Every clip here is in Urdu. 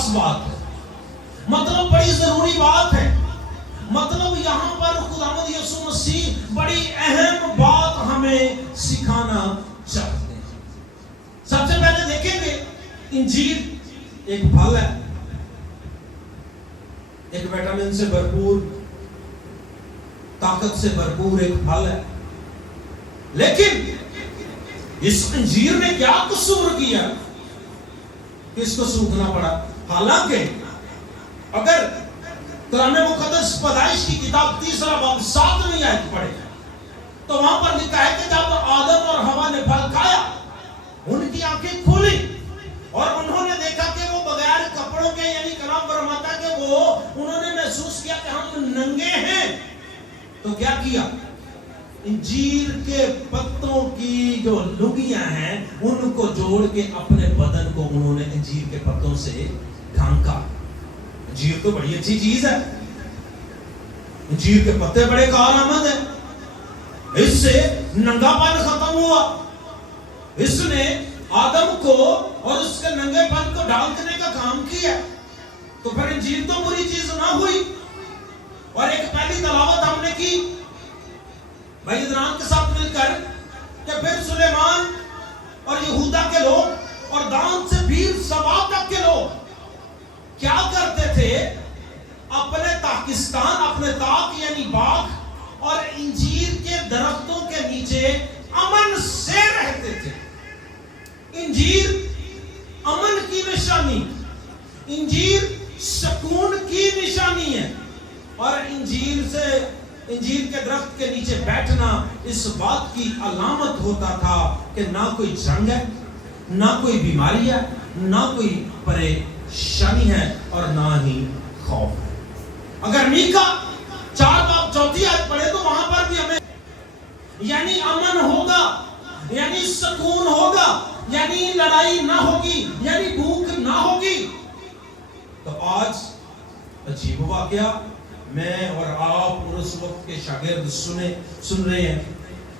خاص بات ہے، مطلب بڑی ضروری بات ہے، مطلب یہاں پر خداوند یسوع مسیح بڑی اہم بات ہمیں سکھانا چاہتے ہیں۔ سب سے پہلے دیکھیں گے انجیل ایک پھل ہے، ایک وٹامن سے بھرپور، طاقت سے بھرپور ایک پھل ہے، لیکن اس انجیر نے کیا قصور کیا کہ اس کو سوکھنا پڑا؟ حالانکہ اگر کلام مقدس پیدائش کی کتاب 3 باب 7 آیت پڑھے تو وہاں پر لکھا ہے کہ جب آدم اور حوا نے پھل کھایا ان کی آنکھیں کھلی اور انہوں نے دیکھا کہ وہ بغیر کپڑوں کے، یعنی کلام فرماتا کہ انہوں نے محسوس کیا کہ ہم ننگے ہیں، تو کیا کیا؟ انجیر کے پتوں کی جو لگیاں ہیں ان کو جوڑ کے اپنے بدن کو انہوں نے انجیر کے پتوں سے ڈھانکا۔ انجیر تو بڑی اچھی چیز ہے، انجیر کے پتے بڑے کارآمد ہیں، اس سے ننگا پن ختم ہوا، اس نے آدم کو اور اس کے ننگے پن کو ڈھانکنے کا کام کیا، تو پھر انجیر تو بری چیز نہ ہوئی۔ اور ایک پہلی تلاوت ہم نے کی بھائی ادران کے ساتھ مل کر کہ پھر سلیمان اور یہودا کے لوگ اور دان سے بیر سبا تک کے لوگ کیا کرتے تھے؟ اپنے پاکستان، اپنے تاک یعنی باغ اور انجیر کے درختوں کے نیچے امن سے رہتے تھے۔ انجیر امن کی نشانی، انجیر سکون کی نشانی ہے، اور انجیر کے درخت کے نیچے بیٹھنا اس بات کی علامت ہوتا تھا کہ نہ کوئی جنگ ہے، نہ کوئی بیماری ہے، نہ کوئی پریشانی ہے، اور نہ ہی خوف ہے۔ اگر میکا 4 باب 4 آیت پڑھے تو وہاں پر بھی ہمیں یعنی امن ہوگا، یعنی سکون ہوگا، یعنی لڑائی نہ ہوگی، یعنی بھوک نہ ہوگی۔ تو آج عجیب واقعہ میں اور آپ اور اس وقت کے شاگرد سن رہے ہیں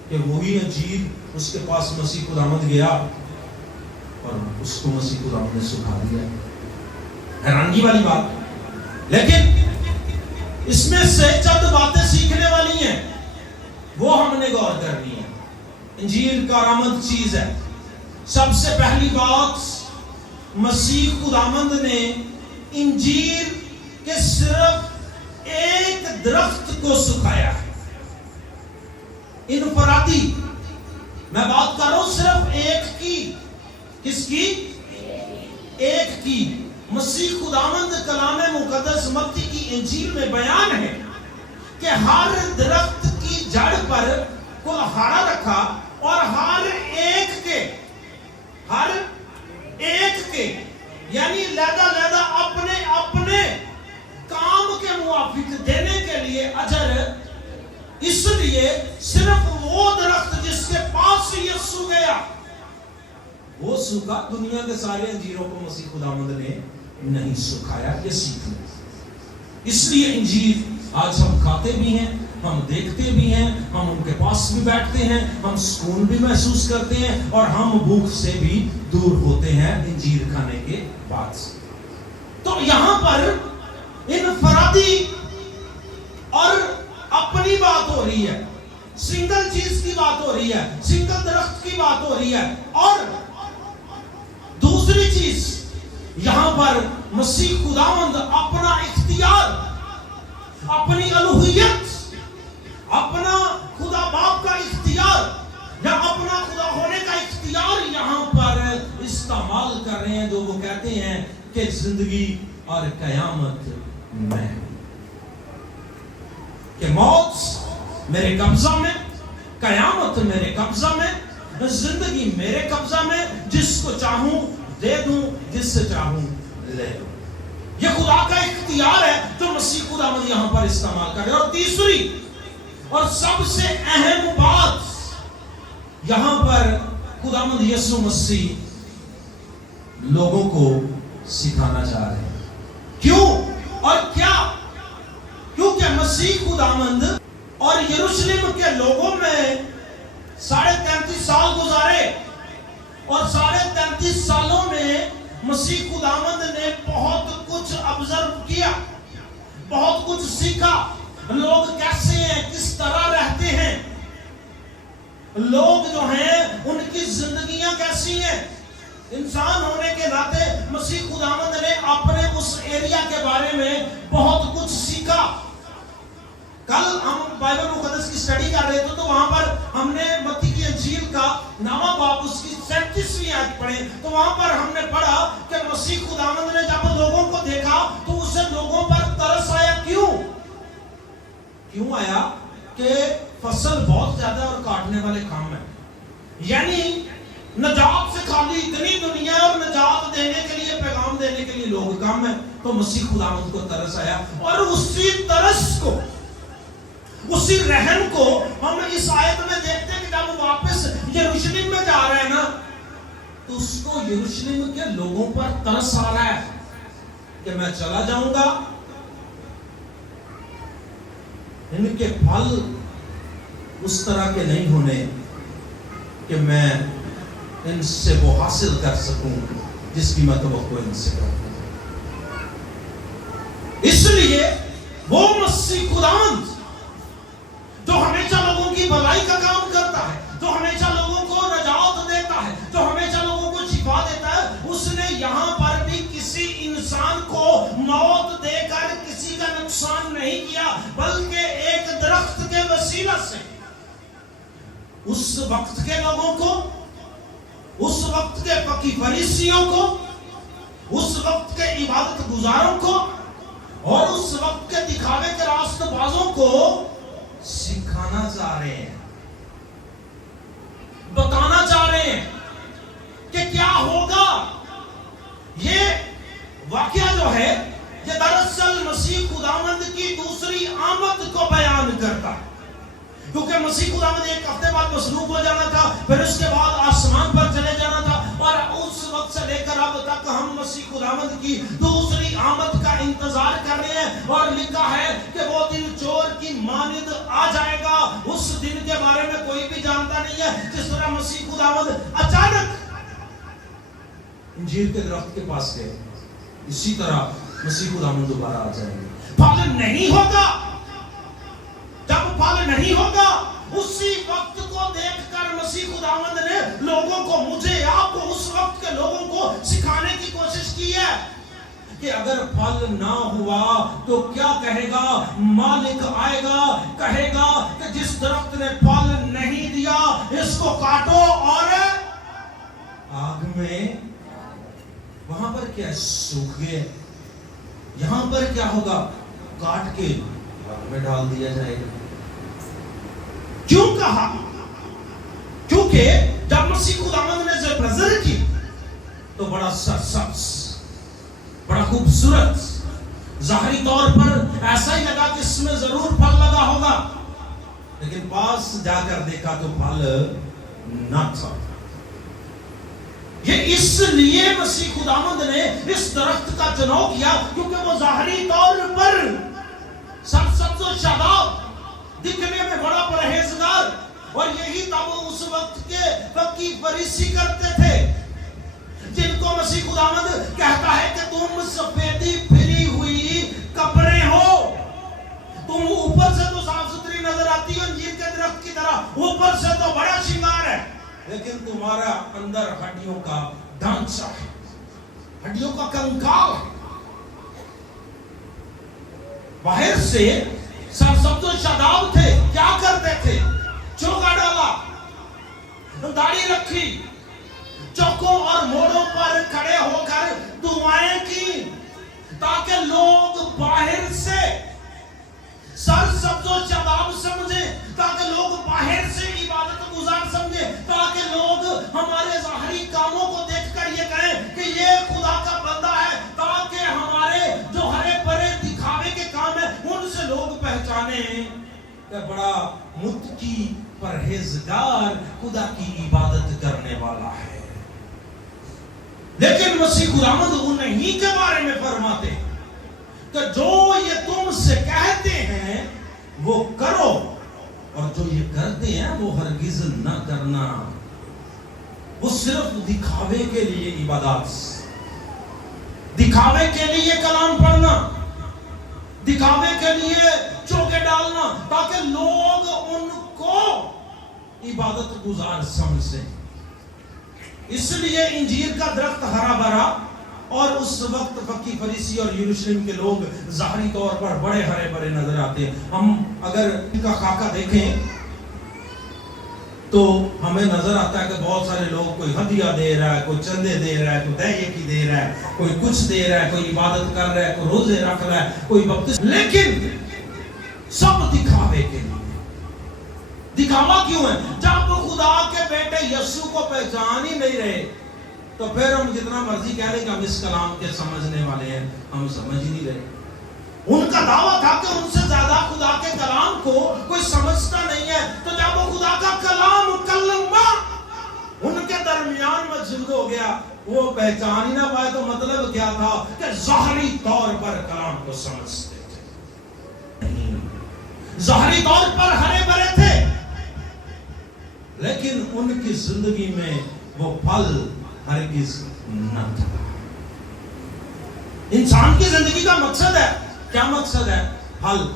کہ وہی انجیر اس کے پاس مسیح خداوند گیا اور اس کو مسیح خداوند نے سکھا دیا۔ حیرانگی والی بات، لیکن اس میں سے چند باتیں سیکھنے والی ہیں، وہ ہم نے غور کرنی ہے۔ انجیر کارآمد چیز ہے۔ سب سے پہلی بات، مسیح خداوند نے انجیر کے صرف ایک درخت کو سکھایا ہے، انفرادی۔ میں بات کر رہا ہوں صرف ایک کی، کس کی؟ ایک کی۔ مسیح خداوند کلام مقدس متی کی انجیل میں بیان ہے کہ ہر درخت کی جڑ پر کلہاڑا رکھا اور ہر ایک کے یعنی لیدہ اپنے کام کے موافق دینے کے لیے اجر، اس لیے صرف وہ درخت جس کے پاس یسوع گیا وہ سوکھا، دنیا کے سارے انجیروں کو مسیح خداوند نے نہیں سکھایا، یہ سیکھ لیں۔ اس لیے انجیر آج ہم کھاتے بھی ہیں، ہم دیکھتے بھی ہیں، ہم ان کے پاس بھی بیٹھتے ہیں، ہم سکون بھی محسوس کرتے ہیں، اور ہم بھوک سے بھی دور ہوتے ہیں انجیر کھانے کے بعد سے۔ تو یہاں پر انفرادی اور اپنی بات ہو رہی ہے، سنگل چیز کی بات ہو رہی ہے، سنگل درخت کی بات ہو رہی ہے۔ اور دوسری چیز، یہاں پر مسیح خداوند اپنا اختیار، اپنی الوہیت، اپنا خدا باپ کا اختیار یا اپنا خدا ہونے کا اختیار یہاں پر استعمال کر رہے ہیں، جو وہ کہتے ہیں کہ زندگی اور قیامت میں، کہ موت میرے قبضہ میں، قیامت میرے قبضہ میں، زندگی میرے قبضہ میں، جس کو چاہوں دے دوں، جس سے چاہوں لے دوں۔ یہ خدا کا اختیار ہے جو مسیح خداوند یہاں پر استعمال کر رہے ہیں۔ اور تیسری اور سب سے اہم بات، یہاں پر خداوند یسوع مسیح لوگوں کو سکھانا چاہ رہے ہیں۔ کیوں اور کیا؟ کیونکہ مسیح خداوند اور یروشلم کے لوگوں میں 33.5 سال گزارے، اور 33.5 سالوں میں مسیح خداوند نے بہت سیکھا لوگ کیسے ہیں, کس طرح رہتے ہیں, لوگ جو ہیں ان کی زندگیاں کیسی ہیں. انسان ہونے کے ناطے مسیح خداوند نے اپنے اس ایریا کے بارے میں بہت کچھ سیکھا. کل ہم بائبل مقدس کی سٹڈی کر رہے تھے تو وہاں پر ہم نے متی کی انجیل کا 9واں باب اس کی 37ویں آیت پڑھے تو وہاں پر ہم نے پڑھا کہ مسیح خداوند نے جب لوگوں کو دیکھا تو اسے لوگوں پر ترس آیا. کیوں آیا؟ کہ فصل بہت زیادہ اور کاٹنے والے کام ہیں. یعنی نجات سے خالی اتنی دنیا اور نجات دینے کے لیے, پیغام دینے کے لیے لوگ کم ہیں. تو مسیح خداوند کو ترس آیا اور اسی ترس کو, اسی رحم کو ہم اس آیت میں دیکھتے ہیں کہ جب وہ واپس یروشلم میں جا رہے ہیں نا تو اس کو یروشلم کے لوگوں پر ترس آ رہا ہے کہ میں چلا جاؤں گا, ان کے پھل اس طرح کے نہیں ہونے کہ میں ان سے وہ حاصل کر سکوں جس کی میں توقع ان سے کروں. اس لیے وہ مسیح خداوند جو ہمیشہ لوگوں کی بھلائی کا کام کرتا ہے, جو ہمیشہ لوگوں کو نجات دیتا ہے, جو ہمیشہ لوگوں کو شفا دیتا ہے, اس نے یہاں پر بھی کسی انسان کو موت دے کر کسی کا نقصان نہیں کیا, بلکہ ایک درخت کے وسیلہ سے اس وقت کے لوگوں کو, اس وقت کے پکی فریسیوں کو, اس وقت کے عبادت گزاروں کو اور اس وقت کے دکھاوے کے راست بازوں کو سکھانا چاہ رہے ہیں, بتانا چاہ رہے ہیں کہ کیا ہوگا. یہ واقعہ جو ہے یہ دراصل مسیح خداوند کی دوسری آمد کو بیان کرتا ہے, کیونکہ مسیح خداوند ایک ہفتے بعد مصلوب ہو جانا تھا, پھر اس کے بعد آسمان پر چلے جانا تھا, اور اس وقت سے لے کر اب تک ہم مسیح خداوند کی دوسری آمد کا انتظار کر رہے ہیں. اور لکھا ہے کہ وہ دن چور کی مانند آ جائے گا, اس دن کے بارے میں کوئی بھی جانتا نہیں ہے. جس طرح مسیح خداوند اچانک انجیر کے درخت کے پاس گئے, اسی طرح مسیح خداوند دوبارہ آ جائیں گے. پھل نہیں ہوگا, جب پھل نہیں ہوگا اسی وقت کو دیکھ کر مسیح خداوند نے لوگوں کو, مجھے, آپ کو, اس وقت کے لوگوں کو سکھانے کی کوشش کی ہے کہ اگر پھل نہ ہوا تو کیا کہے گا. مالک آئے گا, کہے گا کہ جس درخت نے پھل نہیں دیا اس کو کاٹو اور آگ میں, وہاں پر کیا سوکھ گئے, یہاں پر کیا ہوگا, کاٹ کے آگ میں ڈال دیا جائے گا. کیوں کہا؟ کیونکہ جب مسیح خداوند نے نظر کی تو بڑا سرسبز, بڑا خوبصورت, ظاہری طور پر ایسا ہی لگا کہ اس میں ضرور پھل لگا ہوگا, لیکن پاس جا کر دیکھا تو پھل نہ تھا. یہ اس لیے مسیح خداوند نے اس درخت کا چناؤ کیا کیونکہ وہ ظاہری طور پر سرسبز و شاداب, دکھنے میں بڑا پرہیزگار, اور یہی تب اس وقت کے فقی فریسی کرتے تھے جن کو مسیح خداوند کہتا ہے کہ تم سفیدی پھری ہوئی کپڑے ہو, تم اوپر سے تو صاف ستھری نظر آتی ہو انجیر کے درخت کی طرح, اوپر سے تو بڑا شنگار ہے, لیکن تمہارا اندر ہڈیوں کا ڈھانچہ ہے, ہڈیوں کا کنکال ہے. باہر سے سرسبز و شاداب تھے, کیا کرتے تھے, چوکا ڈالا, داڑھی رکھی, چوکوں اور موڑوں پر کھڑے ہو کر دعائیں کی تاکہ لوگ باہر سے سرسبز و شاداب سمجھیں, تاکہ لوگ باہر سے عبادت گزار سمجھیں, تاکہ لوگ ہمارے ظاہری کاموں کو دیکھ کر یہ کہیں کہ یہ خدا کا بندہ ہے, تاکہ ہمارے جو ہرے بھرے دکھاوے کے کام ہیں ان سے لوگ پہچانیں کہ بڑا متقی, پرہیزگار, خدا کی عبادت کرنے والا ہے. لیکن مسیح خداوند انہی کے بارے میں فرماتے کہ جو یہ تم سے کہتے ہیں وہ کرو, اور جو یہ کرتے ہیں وہ ہرگز نہ کرنا. وہ صرف دکھاوے کے لیے عبادات, دکھاوے کے لیے کلام پڑھنا, دکھاوے کے لیے چوکے ڈالنا تاکہ لوگ ان کو عبادت گزار سمجھیں. اس لیے انجیر کا درخت ہرا بھرا، اور اس وقت فقی فریسی اور یروشلم کے لوگ ظاہری طور پر بڑے ہرے بھرے نظر آتے ہیں. ہم اگر ان کا خاکہ دیکھیں تو ہمیں نظر آتا ہے کہ بہت سارے لوگ، کوئی ہدیہ دے رہا ہے، کوئی چندے دے رہا ہے، کوئی دہیے کی دے رہا ہے، کوئی کچھ دے رہا ہے، کوئی عبادت کر رہا ہے، کوئی روزے رکھ رہا ہے، کوئی بپتسمہ، لیکن سب دکھاوے کے لیے. دکھاوا کیوں ہے؟ جب خدا کے بیٹے یسوع کو پہچان ہی نہیں رہے تو پھر ہم جتنا مرضی کہہ رہے کہ ہم اس کلام کے سمجھنے والے ہیں، ہم سمجھ ہی نہیں رہے. ان کا دعویٰ تھا کہ ان سے زیادہ خدا کے کلام کو کوئی سمجھتا نہیں ہے. تو جب وہ خدا کا کلام کلمہ ان کے درمیان موجود ہو گیا، وہ پہچان ہی نہ پائے. تو مطلب کیا تھا؟ کہ ظاہری طور پر کلام کو سمجھتے تھے، ظاہری طور پر ہرے بھرے تھے، لیکن ان کی زندگی میں وہ پھل ہرگز نہ تھا. انسان کی زندگی کا مقصد ہے، کیا مقصد ہے؟ پھل.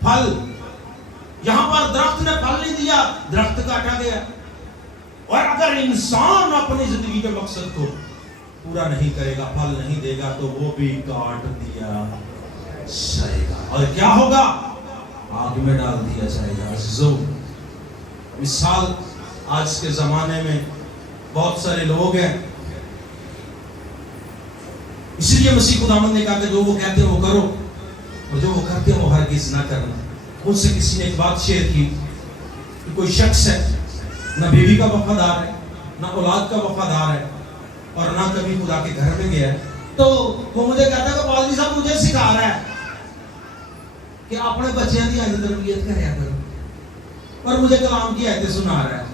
پھل. یہاں پر درخت نے پھل نہیں دیا، درخت کاٹا گیا. اور اگر انسان اپنی زندگی کے مقصد کو پورا نہیں کرے گا، پھل نہیں دے گا، تو وہ بھی کاٹ دیا جائے گا. اور کیا ہوگا؟ آگ میں ڈال دیا جائے گا. مثال، آج کے زمانے میں بہت سارے لوگ ہیں، اسی لیے مسیح خداوند نے کہا کہ جو وہ کہتے ہیں وہ کرو، اور جو وہ کرتے ہیں وہ ہرگز نہ کرنا. ان سے کسی نے ایک بات شیئر کی کہ کوئی شخص ہے، نہ بیوی کا وفادار ہے، نہ اولاد کا وفادار ہے، اور نہ کبھی خدا کے گھر میں گیا ہے. تو وہ مجھے کہتا ہے کہ پادری صاحب مجھے سکھا رہا ہے کہ اپنے بچیاں کی اج تربیت کریا کرو، اور مجھے کلام کی آیتیں سنا رہا ہے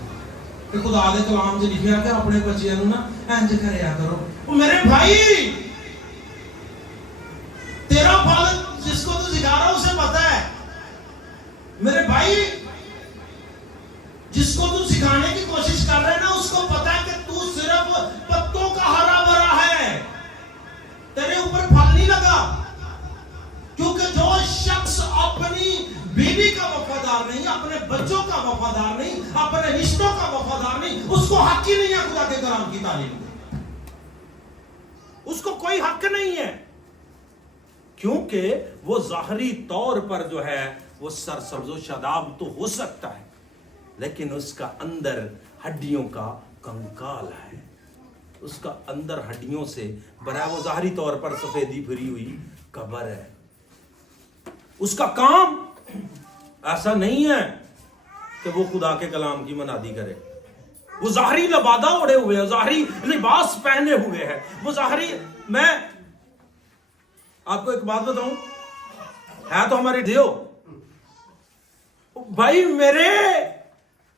کہ خدا دے کلام سے لکھیا کہ اپنے بچیاں نو نا انج کریا کرو. میرے بھائی، تیرا پھل جس کو تو سکھا رہا اسے پتا ہے. میرے بھائی، جس کو تو سکھانے کی کوشش کر رہے نا، اس کو پتا ہے کہ تو صرف پتوں کا ہرا بھرا ہے، تیرے اوپر پھل نہیں لگا. کیونکہ جو شخص اپنی بیوی کا وفادار نہیں، اپنے بچوں کا وفادار نہیں، اپنے رشتوں کا وفادار نہیں، اس کو حق ہی نہیں ہے خدا کے کلام کی تعلیم دے. اس کو کوئی حق نہیں ہے، کیونکہ وہ ظاہری طور پر جو ہے وہ سرسبز و شاداب تو ہو سکتا ہے، لیکن اس کا اندر ہڈیوں کا کنکال ہے. اس کا اندر ہڈیوں سے بھرا، وہ ظاہری طور پر سفیدی بھری ہوئی قبر ہے. اس کا کام ایسا نہیں ہے کہ وہ خدا کے کلام کی منادی کرے. وہ ظاہری لبادہ اڑے ہوئے ہیں، ظاہری لباس پہنے ہوئے ہیں، وہ ظاہری. میں آپ کو ایک بات بتاؤں، ہے تو ہمارے ڈیو بھائی میرے،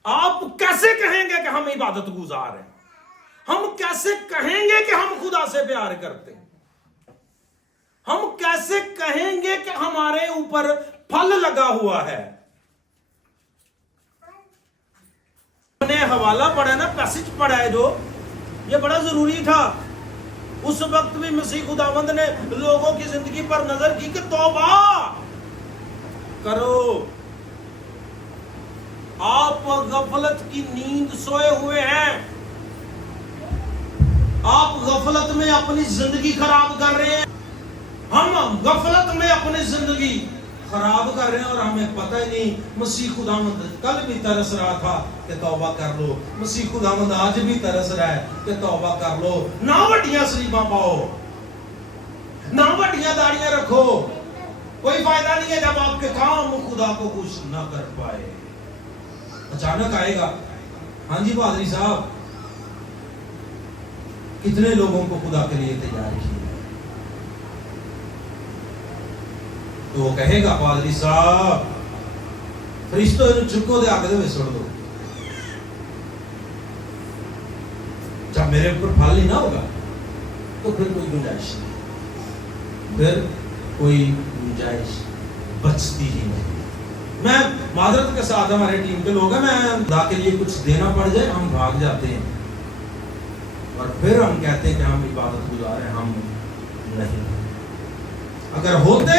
آپ کیسے کہیں گے کہ ہم عبادت گزار ہیں؟ ہم کیسے کہیں گے کہ ہم خدا سے پیار کرتے ہیں؟ ہم کیسے کہیں گے کہ ہمارے اوپر پھل لگا ہوا ہے؟ نے حوالہ پڑھا نا، پیسج پڑھا ہے جو، یہ بڑا ضروری تھا. اس وقت بھی مسیح خداوند نے لوگوں کی زندگی پر نظر کی کہ توبہ کرو. آپ غفلت کی نیند سوئے ہوئے ہیں، آپ غفلت میں اپنی زندگی خراب کر رہے ہیں. ہم غفلت میں اپنی زندگی خراب کر رہے ہیں اور ہمیں پتہ ہی نہیں. مسیح خداوند کل بھی ترس رہا تھا کہ توبہ کر لو، مسیح خداوند آج بھی ترس رہا ہے کہ توبہ کر لو. نہ وڈیاں سلیباں پاؤ، نہ وڈیاں داڑیاں رکھو، کوئی فائدہ نہیں ہے جب آپ کے کام خدا کو خوش نہ کر پائے. اچانک آئے گا، ہاں جی پادری صاحب کتنے لوگوں کو خدا کے لیے تیار کیا؟ تو وہ کہے گا پادری صاحب فرشتوں نے چکو دے آگے دے سڑ دو. جب میرے اوپر پھل نہیں نہ ہوگا تو پھر کوئی گنجائش نہیں، پھر کوئی گنجائش بچتی ہی نہیں. میں معذرت کے ساتھ، ہمارے ٹیم کے لوگ ہیں، میں خدا کے لیے کچھ دینا پڑ جائے ہم بھاگ جاتے ہیں اور پھر ہم کہتے ہیں کہ ہم عبادت گزار ہیں. ہم نہیں. اگر ہوتے